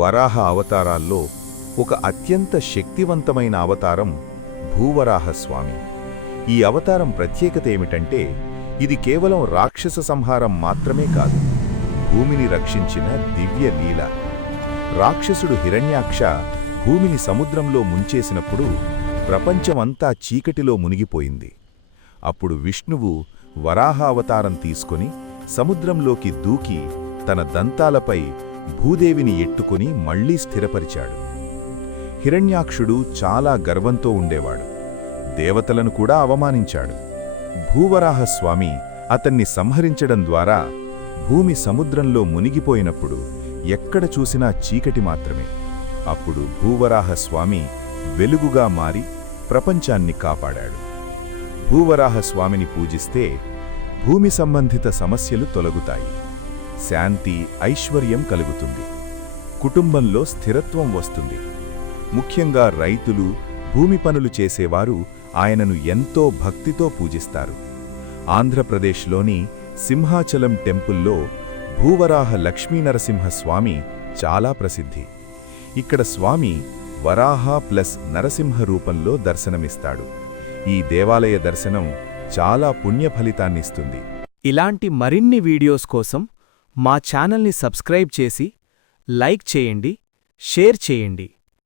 వరాహ అవతారాల్లో ఒక అత్యంత శక్తివంతమైన అవతారం భూవరాహస్వామి. ఈ అవతారం ప్రత్యేకత ఏమిటంటే ఇది కేవలం రాక్షస సంహారం మాత్రమే కాదు, భూమిని రక్షించిన దివ్య లీల. రాక్షసుడు హిరణ్యాక్ష భూమిని సముద్రంలో ముంచేసినప్పుడు ప్రపంచమంతా చీకటిలో మునిగిపోయింది. అప్పుడు విష్ణువు వరాహ అవతారం తీసుకొని సముద్రంలోకి దూకి తన దంతాలపై భూదేవిని ఎట్టుకుని మళ్లీ స్థిరపరిచాడు. హిరణ్యాక్షుడు చాలా గర్వంతో ఉండేవాడు, దేవతలను కూడా అవమానించాడు. భూవరాహస్వామి అతన్ని సంహరించడం ద్వారా భూమి సముద్రంలో మునిగిపోయినప్పుడు ఎక్కడ చూసినా చీకటి మాత్రమే. అప్పుడు భూవరాహస్వామి వెలుగుగా మారి ప్రపంచాన్ని కాపాడాడు. భూవరాహస్వామిని పూజిస్తే భూమి సంబంధిత సమస్యలు తొలగుతాయి, శాంతి ఐశ్వర్యం కలుగుతుంది, కుటుంబంలో స్థిరత్వం వస్తుంది. ముఖ్యంగా రైతులు, భూమి పనులు చేసేవారు ఆయనను ఎంతో భక్తితో పూజిస్తారు. ఆంధ్రప్రదేశ్లోని సింహాచలం టెంపుల్లో భూవరాహ లక్ష్మీనరసింహస్వామి చాలా ప్రసిద్ధి. ఇక్కడ స్వామి వరాహ ప్లస్ నరసింహ రూపంలో దర్శనమిస్తాడు. ఈ దేవాలయ దర్శనం చాలా పుణ్యఫలితాన్నిస్తుంది. ఇలాంటి మరిన్ని వీడియోస్ కోసం మా ఛానల్ని సబ్స్క్రైబ్ చేసి లైక్ చేయండి, షేర్ చేయండి.